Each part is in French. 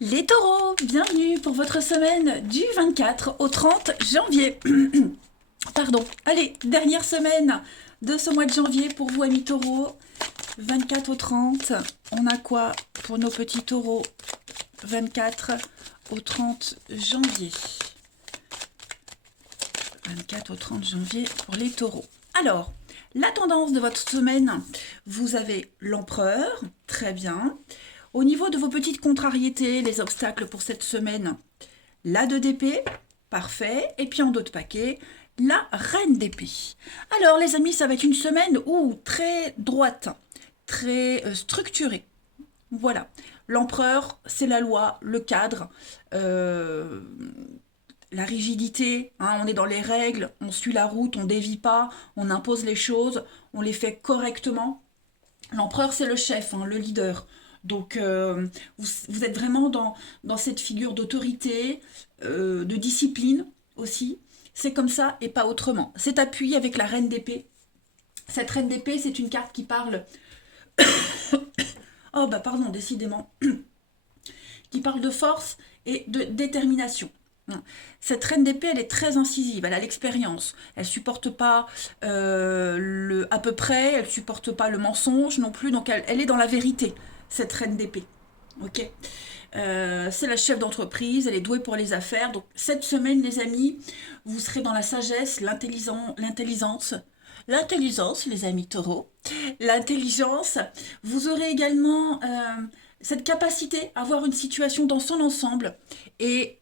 Les taureaux, bienvenue pour votre semaine du 24 au 30 janvier. Pardon. Allez, dernière semaine de ce mois de janvier pour vous, amis taureaux. 24 au 30. On a quoi pour nos petits taureaux? 24 au 30 janvier. 24 au 30 janvier pour les taureaux. Alors, la tendance de votre semaine, vous avez l'empereur, très bien. Au niveau de vos petites contrariétés, les obstacles pour cette semaine, la 2 d'épée, parfait. Et puis en dos de paquet, la reine d'épée. Alors les amis, ça va être une semaine très droite, très structurée. Voilà. L'empereur, c'est la loi, le cadre, la rigidité, hein, on est dans les règles, on suit la route, on dévie pas, on impose les choses, on les fait correctement. L'empereur, c'est le chef, hein, le leader. Donc, vous êtes vraiment dans cette figure d'autorité, de discipline aussi. C'est comme ça et pas autrement. C'est appuyé avec la reine d'épée. Cette reine d'épée, c'est une carte qui parle... Oh, bah pardon, décidément. Qui parle de force et de détermination. Cette reine d'épée, elle est très incisive, elle a l'expérience, elle supporte pas le à peu près, elle supporte pas le mensonge non plus, donc elle est dans la vérité, cette reine d'épée. Ok. C'est la chef d'entreprise, elle est douée pour les affaires. Donc cette semaine, les amis, vous serez dans la sagesse, l'intelligence, les amis taureaux, l'intelligence. Vous aurez également cette capacité à voir une situation dans son ensemble et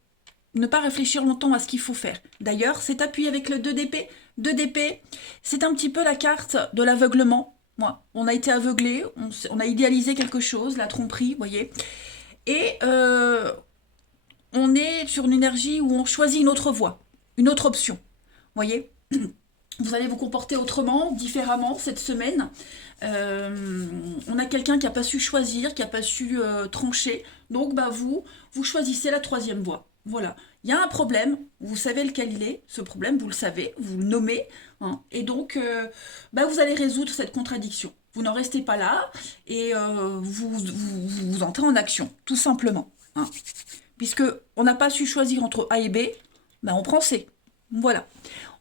ne pas réfléchir longtemps à ce qu'il faut faire. D'ailleurs, c'est appuyé avec le 2 d'épée. 2 d'épée, c'est un petit peu la carte de l'aveuglement. Moi, on a été aveuglé, on a idéalisé quelque chose, la tromperie, vous voyez. Et on est sur une énergie où on choisit une autre voie, une autre option. Vous voyez, vous allez vous comporter autrement, différemment cette semaine. On a quelqu'un qui n'a pas su choisir, qui n'a pas su trancher. Donc, bah, vous choisissez la troisième voie. Voilà. Il y a un problème, vous savez lequel il est, ce problème, vous le savez, vous le nommez, hein, et donc bah, vous allez résoudre cette contradiction. Vous n'en restez pas là et vous entrez en action, tout simplement. Hein. Puisque on n'a pas su choisir entre A et B, bah, on prend C. Voilà.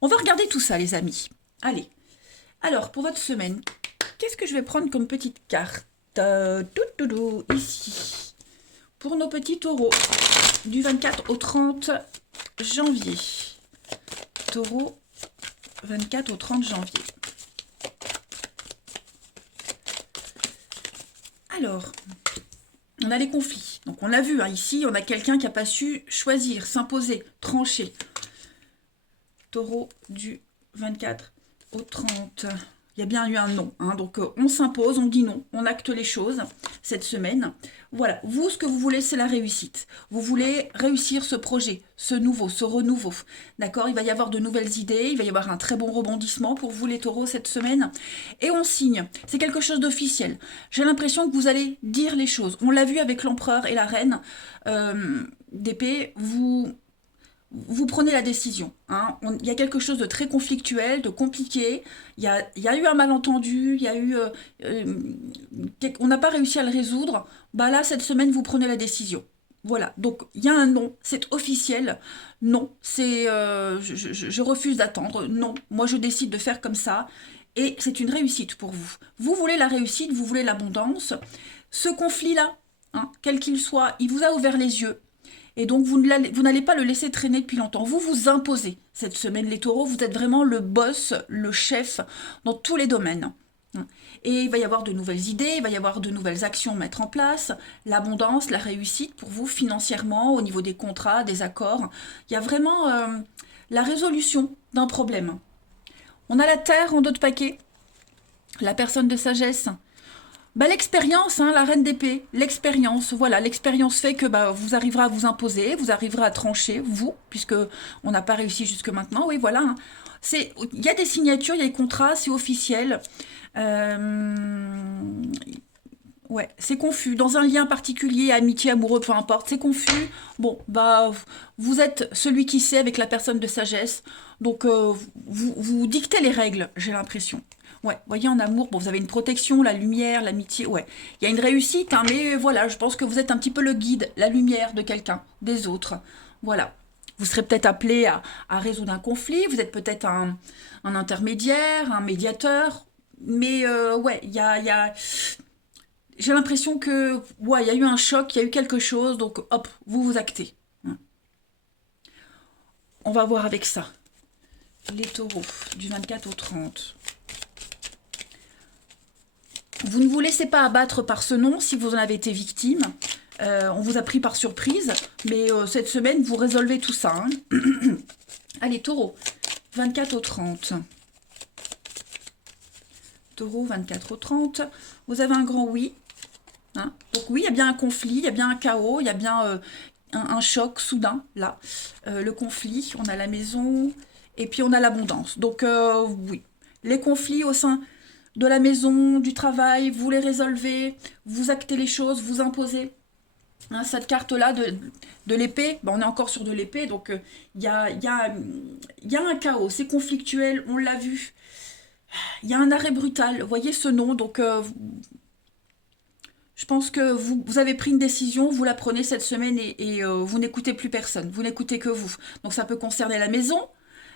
On va regarder tout ça, les amis. Allez. Alors, pour votre semaine, qu'est-ce que je vais prendre comme petite carte? Ici. Pour nos petits taureaux, du 24 au 30 janvier. Taureau, 24 au 30 janvier. Alors, on a les conflits. Donc, on l'a vu, hein, ici, on a quelqu'un qui n'a pas su choisir, s'imposer, trancher. Taureau du 24 au 30. Il y a bien eu un non. Hein, donc, on s'impose, on dit non, on acte les choses cette semaine. Voilà, vous, ce que vous voulez, c'est la réussite. Vous voulez réussir ce projet, ce nouveau, ce renouveau. D'accord? Il va y avoir de nouvelles idées, il va y avoir un très bon rebondissement pour vous, les taureaux, cette semaine. Et on signe. C'est quelque chose d'officiel. J'ai l'impression que vous allez dire les choses. On l'a vu avec l'empereur et la reine d'épée. Vous prenez la décision. Hein. Il y a quelque chose de très conflictuel, de compliqué. Il y a eu un malentendu, il y a eu, on n'a pas réussi à le résoudre. Bah là, cette semaine, vous prenez la décision. Voilà. Donc, il y a un non. C'est officiel. Non. C'est, je refuse d'attendre. Non. Moi, je décide de faire comme ça. Et c'est une réussite pour vous. Vous voulez la réussite, vous voulez l'abondance. Ce conflit-là, hein, quel qu'il soit, il vous a ouvert les yeux. Et donc, vous n'allez pas le laisser traîner depuis longtemps. Vous vous imposez cette semaine, les taureaux. Vous êtes vraiment le boss, le chef dans tous les domaines. Et il va y avoir de nouvelles idées, il va y avoir de nouvelles actions à mettre en place, l'abondance, la réussite pour vous financièrement, au niveau des contrats, des accords. Il y a vraiment la résolution d'un problème. On a la terre en dos de paquet, la personne de sagesse. Bah, l'expérience, hein, la reine d'épée, l'expérience, voilà, l'expérience fait que bah, vous arriverez à vous imposer, vous arriverez à trancher, vous, puisque on n'a pas réussi jusque maintenant, oui, voilà. Hein. Il y a des signatures, il y a des contrats, c'est officiel. Ouais, c'est confus. Dans un lien particulier, amitié, amoureux, peu importe, c'est confus. Bon, bah, vous êtes celui qui sait avec la personne de sagesse, donc vous dictez les règles, j'ai l'impression. Ouais, voyez, en amour, bon, vous avez une protection, la lumière, l'amitié, ouais. Il y a une réussite, hein, mais voilà, je pense que vous êtes un petit peu le guide, la lumière de quelqu'un, des autres. Voilà. Vous serez peut-être appelé à résoudre un conflit, vous êtes peut-être un intermédiaire, un médiateur, mais ouais, j'ai l'impression que, ouais, il y a eu un choc, il y a eu quelque chose, donc hop, vous vous actez. On va voir avec ça. Les taureaux, du 24 au 30. Vous ne vous laissez pas abattre par ce nom si vous en avez été victime. On vous a pris par surprise, mais cette semaine, vous résolvez tout ça. Hein. Allez, taureau, 24 au 30. Taureau, 24 au 30. Vous avez un grand oui. Hein. Donc oui, il y a bien un conflit, il y a bien un chaos, il y a bien un choc soudain, là. Le conflit, on a la maison, et puis on a l'abondance. Donc oui, les conflits au sein de la maison, du travail, vous les résolvez, vous actez les choses, vous imposez. Hein, cette carte-là de l'épée, ben, on est encore sur de l'épée, donc y a un chaos, c'est conflictuel, on l'a vu. Il y a un arrêt brutal, voyez ce nom, donc je pense que vous avez pris une décision, vous la prenez cette semaine et vous n'écoutez plus personne, vous n'écoutez que vous. Donc ça peut concerner la maison,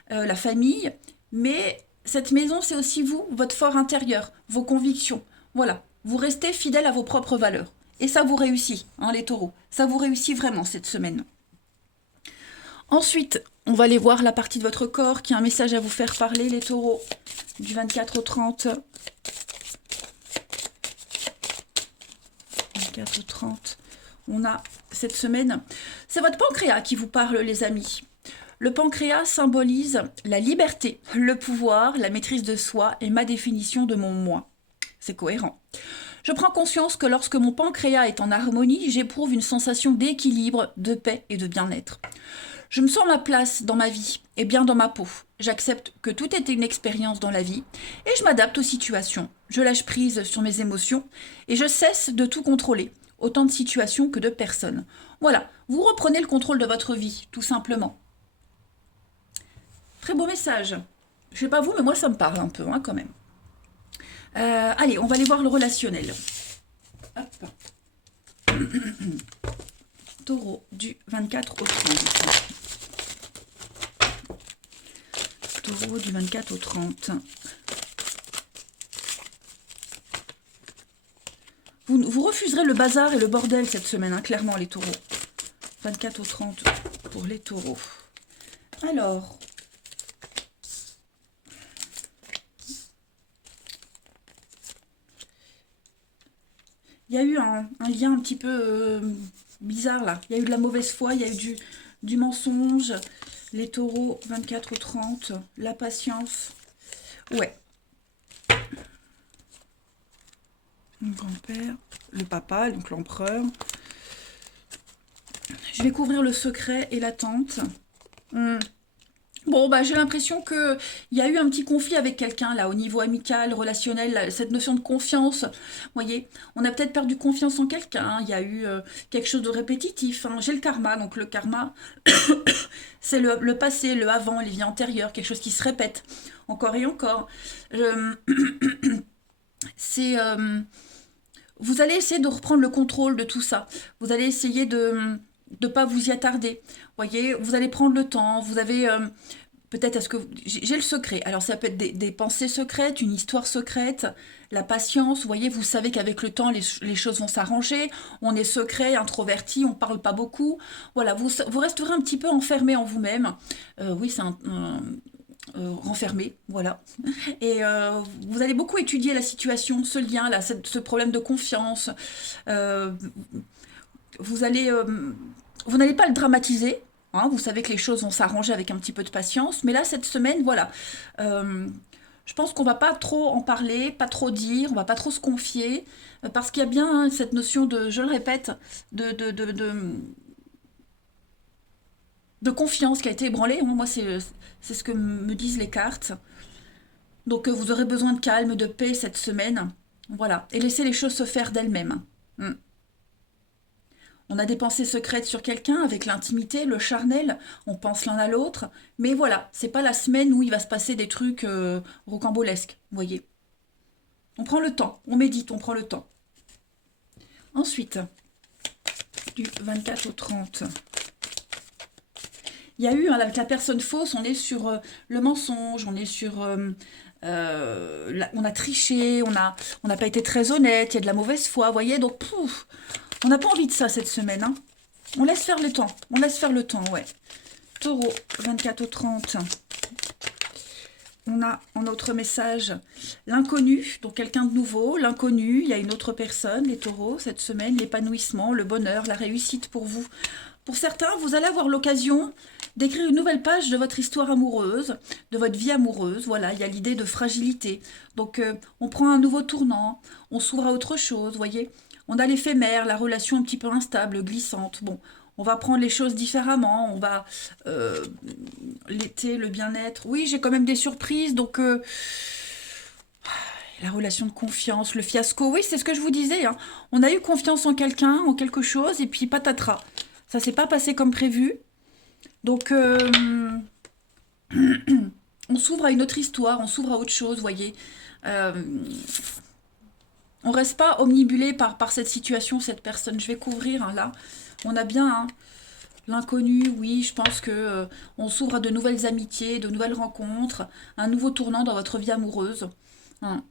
la famille, mais cette maison, c'est aussi vous, votre fort intérieur, vos convictions. Voilà, vous restez fidèle à vos propres valeurs. Et ça vous réussit, hein, les taureaux. Ça vous réussit vraiment cette semaine. Ensuite, on va aller voir la partie de votre corps qui a un message à vous faire parler, les taureaux, du 24 au 30. 24 au 30. On a cette semaine, c'est votre pancréas qui vous parle, les amis. Le pancréas symbolise la liberté, le pouvoir, la maîtrise de soi et ma définition de mon moi. C'est cohérent. Je prends conscience que lorsque mon pancréas est en harmonie, j'éprouve une sensation d'équilibre, de paix et de bien-être. Je me sens ma place dans ma vie et bien dans ma peau. J'accepte que tout est une expérience dans la vie et je m'adapte aux situations. Je lâche prise sur mes émotions et je cesse de tout contrôler, autant de situations que de personnes. Voilà, vous reprenez le contrôle de votre vie, tout simplement. Très beau message. Je sais pas vous, mais moi ça me parle un peu, hein, quand même. Allez, on va aller voir le relationnel. Hop. Taureau, du 24 au 30. Taureau, du 24 au 30. Vous refuserez le bazar et le bordel cette semaine, hein, clairement, les taureaux. 24 au 30 pour les taureaux. Alors... il y a eu un lien un petit peu bizarre là. Il y a eu de la mauvaise foi, il y a eu du mensonge. Les taureaux, 24 ou 30. La patience. Ouais. Le grand-père, le papa, donc l'empereur. Je vais couvrir le secret et l'attente. Bon, bah, j'ai l'impression qu'il y a eu un petit conflit avec quelqu'un, là, au niveau amical, relationnel, là, cette notion de confiance. Vous voyez, on a peut-être perdu confiance en quelqu'un, il y a eu quelque chose de répétitif. Hein. J'ai le karma, donc le karma, c'est le passé, le avant, les vies antérieures, quelque chose qui se répète encore et encore. C'est... vous allez essayer de reprendre le contrôle de tout ça. Vous allez essayer de ne pas vous y attarder. Voyez, vous allez prendre le temps, vous avez... peut-être est-ce que... J'ai le secret. Alors ça peut être des pensées secrètes, une histoire secrète, la patience. Vous voyez, vous savez qu'avec le temps, les choses vont s'arranger. On est secret, introverti, on ne parle pas beaucoup. Voilà, vous resterez un petit peu enfermé en vous-même. Oui, c'est renfermé, voilà. Et vous allez beaucoup étudier la situation, ce lien, là, ce problème de confiance. Vous n'allez pas le dramatiser. Hein, vous savez que les choses vont s'arranger avec un petit peu de patience. Mais là, cette semaine, voilà. Je pense qu'on va pas trop en parler, pas trop dire, on va pas trop se confier. Parce qu'il y a bien hein, cette notion de, je le répète, de confiance qui a été ébranlée. Moi, c'est ce que me disent les cartes. Donc, vous aurez besoin de calme, de paix cette semaine. Voilà. Et laissez les choses se faire d'elles-mêmes. On a des pensées secrètes sur quelqu'un avec l'intimité, le charnel, on pense l'un à l'autre. Mais voilà, c'est pas la semaine où il va se passer des trucs rocambolesques, vous voyez. On prend le temps, on médite, on prend le temps. Ensuite, du 24 au 30. Il y a eu, avec la personne fausse, on est sur le mensonge, on est sur... on a triché, on n'a pas été très honnête, il y a de la mauvaise foi, vous voyez. Donc, pouf, on n'a pas envie de ça cette semaine. Hein. On laisse faire le temps, ouais. Taureau, 24 au 30. On a en autre message l'inconnu, donc quelqu'un de nouveau, l'inconnu, il y a une autre personne, les taureaux, cette semaine, l'épanouissement, le bonheur, la réussite pour vous. Pour certains, vous allez avoir l'occasion d'écrire une nouvelle page de votre histoire amoureuse, de votre vie amoureuse. Voilà, il y a l'idée de fragilité. Donc, on prend un nouveau tournant, on s'ouvre à autre chose, vous voyez. On a l'éphémère, la relation un petit peu instable, glissante. Bon, on va prendre les choses différemment, on va... l'été, le bien-être. Oui, j'ai quand même des surprises, donc... la relation de confiance, le fiasco. Oui, c'est ce que je vous disais. Hein. On a eu confiance en quelqu'un, en quelque chose, et puis patatras. Ça s'est pas passé comme prévu. Donc, on s'ouvre à une autre histoire, on s'ouvre à autre chose, vous voyez. On reste pas omnibulé par cette situation, cette personne. Je vais couvrir, hein, là. On a bien hein, l'inconnu, oui, je pense que on s'ouvre à de nouvelles amitiés, de nouvelles rencontres, un nouveau tournant dans votre vie amoureuse. Hein.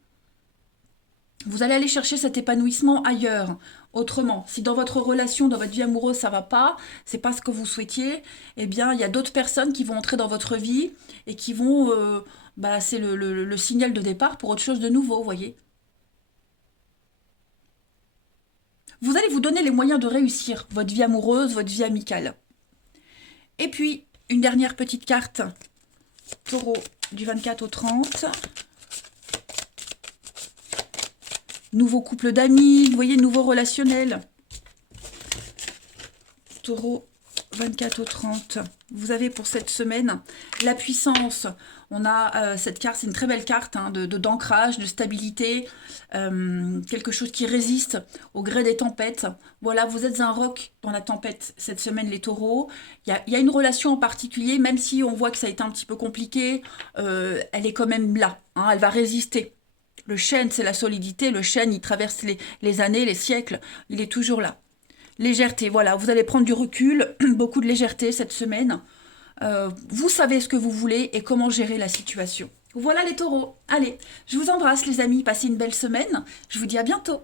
Vous allez aller chercher cet épanouissement ailleurs, autrement. Si dans votre relation, dans votre vie amoureuse, ça va pas, c'est pas ce que vous souhaitiez, eh bien, il y a d'autres personnes qui vont entrer dans votre vie et qui vont... c'est le signal de départ pour autre chose de nouveau, vous voyez. Vous allez vous donner les moyens de réussir votre vie amoureuse, votre vie amicale. Et puis, une dernière petite carte, taureau du 24 au 30. Nouveau couple d'amis, vous voyez, nouveau relationnel. Taureau, 24 au 30. Vous avez pour cette semaine la puissance. On a cette carte, c'est une très belle carte hein, d'ancrage, de stabilité, quelque chose qui résiste au gré des tempêtes. Voilà, vous êtes un roc dans la tempête cette semaine, les taureaux. Il y a une relation en particulier, même si on voit que ça a été un petit peu compliqué, elle est quand même là, hein, elle va résister. Le chêne, c'est la solidité. Le chêne, il traverse les années, les siècles. Il est toujours là. Légèreté, voilà. Vous allez prendre du recul. Beaucoup de légèreté cette semaine. Vous savez ce que vous voulez et comment gérer la situation. Voilà les taureaux. Allez, je vous embrasse les amis. Passez une belle semaine. Je vous dis à bientôt.